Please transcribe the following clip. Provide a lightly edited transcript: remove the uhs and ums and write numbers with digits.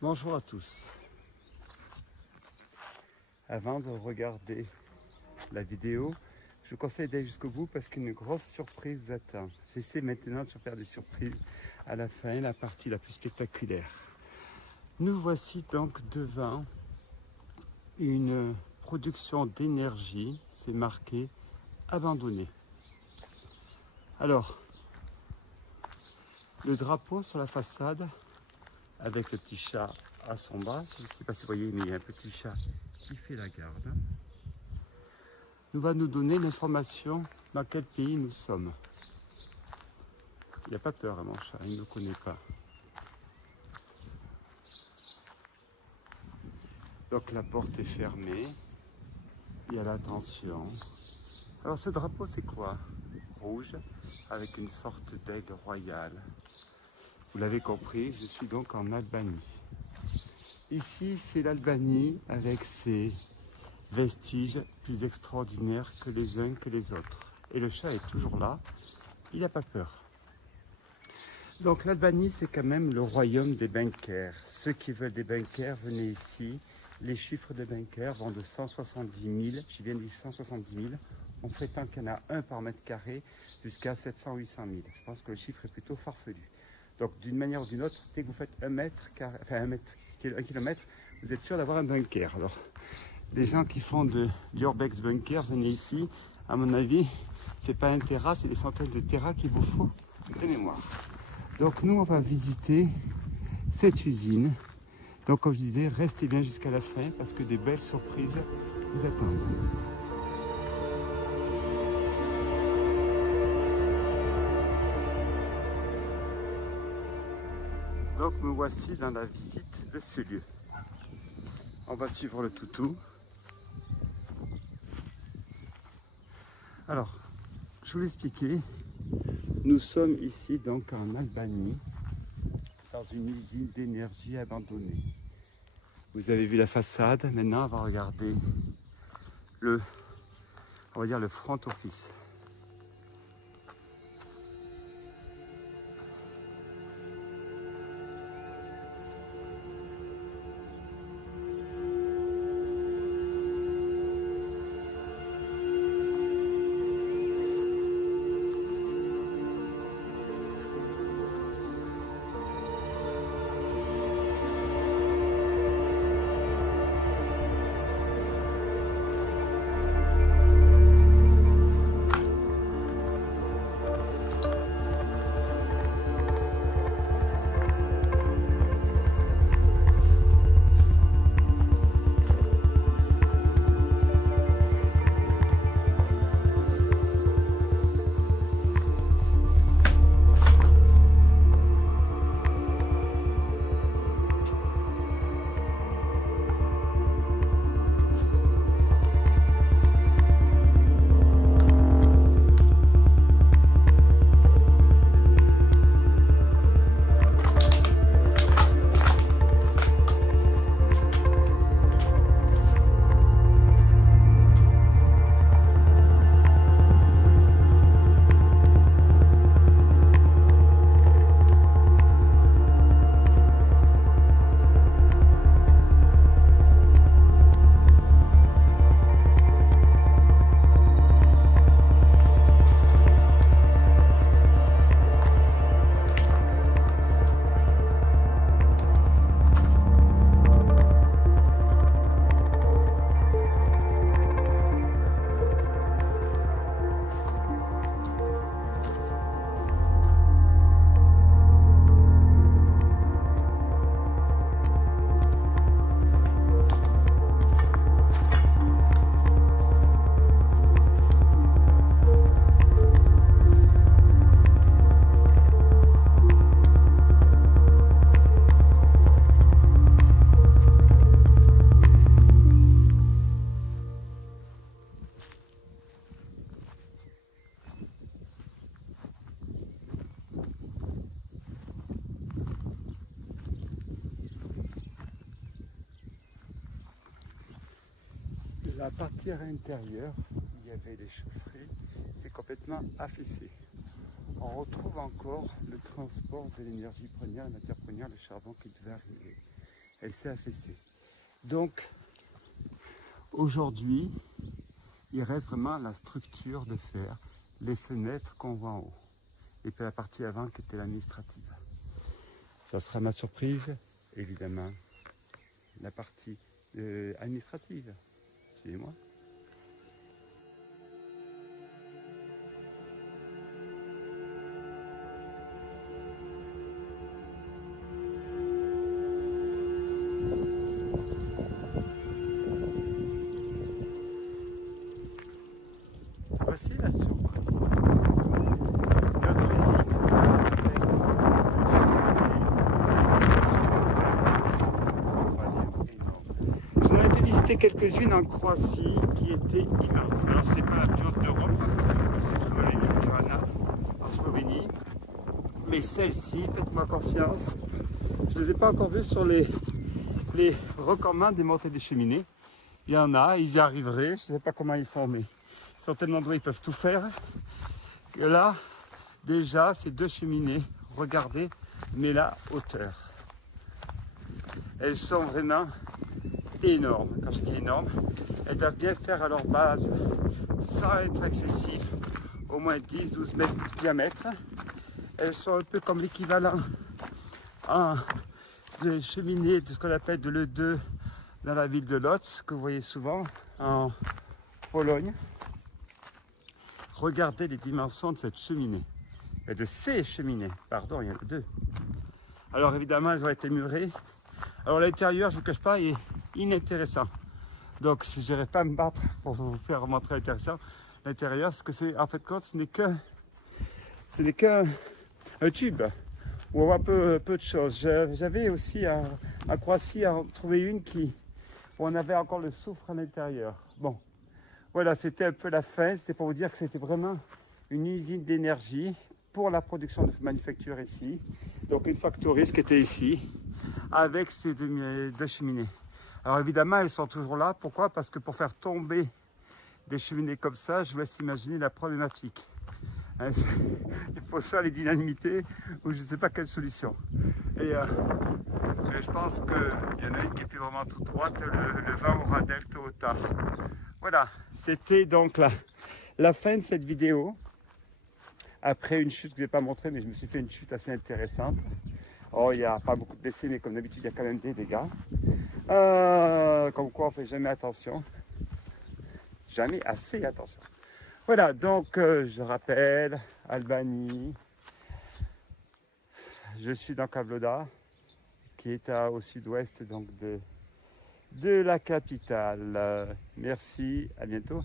Bonjour à tous. Avant de regarder la vidéo, je vous conseille d'aller jusqu'au bout parce qu'une grosse surprise vous attend. J'essaie maintenant de faire des surprises à la fin, la partie la plus spectaculaire. Nous voici donc devant une production d'énergie, c'est marqué abandonné. Alors, le drapeau sur la façade avec le petit chat à son bas, je ne sais pas si vous voyez, mais il y a un petit chat qui fait la garde, va nous donner l'information dans quel pays nous sommes. Il n'a pas peur, mon chat, il ne me connaît pas. Donc la porte est fermée, il y a l'attention. Alors ce drapeau c'est quoi? Rouge, avec une sorte d'aigle royale. Vous l'avez compris, je suis donc en Albanie. Ici c'est l'Albanie avec ses vestiges plus extraordinaires que les uns que les autres. Et le chat est toujours là, il n'a pas peur. Donc l'Albanie c'est quand même le royaume des bunkers. Ceux qui veulent des bunkers, venez ici. Les chiffres de bunkers vont de 170 000, j'ai bien dit 170 000. On prétend qu'il y en a un par mètre carré jusqu'à 700 800 000. Je pense que le chiffre est plutôt farfelu. Donc d'une manière ou d'une autre, dès que vous faites un kilomètre, vous êtes sûr d'avoir un bunker. Alors les gens qui font de l'urbex bunker, venez ici. À mon avis, c'est pas un terrain, c'est des centaines de terrains qu'il vous faut de mémoire. Donc nous, on va visiter cette usine. Donc comme je disais, restez bien jusqu'à la fin parce que des belles surprises vous attendent. Donc me voici dans la visite de ce lieu. On va suivre le toutou. Alors, je vous l'expliquais, nous sommes ici donc en Albanie, dans une usine d'énergie abandonnée. Vous avez vu la façade, maintenant on va regarder le front office. La partie à l'intérieur, où il y avait les chaufferies, c'est complètement affaissé. On retrouve encore le transport de l'énergie première, la matière première, le charbon qui devait arriver. Elle s'est affaissée. Donc, aujourd'hui, il reste vraiment la structure de fer, les fenêtres qu'on voit en haut. Et puis la partie avant qui était l'administrative. Ça sera ma surprise, évidemment, la partie administrative. Suivez-moi. Voici la surprise. Notre usine J'en ai fait visiter quelques-unes en Croatie qui étaient immenses. Alors c'est pas la plus haute d'Europe, elle se trouve à Ljubljana, en Slovénie. Mais celle-ci, faites-moi confiance, je ne les ai pas encore vues sur les recommandements des montées des cheminées. Il y en a, ils y arriveraient, je ne sais pas comment ils font, mais ils sont tellement doués, ils peuvent tout faire. Et là, déjà, ces deux cheminées, regardez, mais la hauteur. Elles sont vraiment énormes. Quand je dis énormes, elles doivent bien faire à leur base, sans être excessif, au moins 10-12 mètres de diamètre. Elles sont un peu comme l'équivalent de cheminée de ce qu'on appelle de l'E2 dans la ville de Lodz, que vous voyez souvent en Pologne. Regardez les dimensions de cette cheminée, et de ces cheminées, pardon, il y en a deux. Alors évidemment, elles ont été murées. Alors l'intérieur, je ne vous cache pas, est inintéressant. Donc je n'irai pas me battre pour vous faire montrer l'intérieur. L'intérieur, ce que c'est, en fait, ce n'est qu'un tube où on voit peu de choses. J'avais aussi en Croatie trouvé une où on avait encore le soufre à l'intérieur. Bon, voilà, c'était un peu la fin. C'était pour vous dire que c'était vraiment une usine d'énergie pour la production de manufactures ici. Donc une factory qui était ici, avec ces deux cheminées. Alors évidemment, elles sont toujours là. Pourquoi? Parce que pour faire tomber des cheminées comme ça, je vous laisse imaginer la problématique. Il faut soit les dynamiter ou je ne sais pas quelle solution. Et je pense qu'il y en a une qui est plus vraiment toute droite, le vent aura d'elle tôt ou tard. Voilà, c'était donc la fin de cette vidéo. Après une chute que je n'ai pas montrée, mais je me suis fait une chute assez intéressante. Oh, il n'y a pas beaucoup de blessés, mais comme d'habitude, il y a quand même des dégâts. Comme quoi, on ne fait jamais attention. Jamais assez attention. Voilà, donc je rappelle, Albanie. Je suis dans Kavloda, qui est au sud-ouest donc de la capitale. Merci, à bientôt.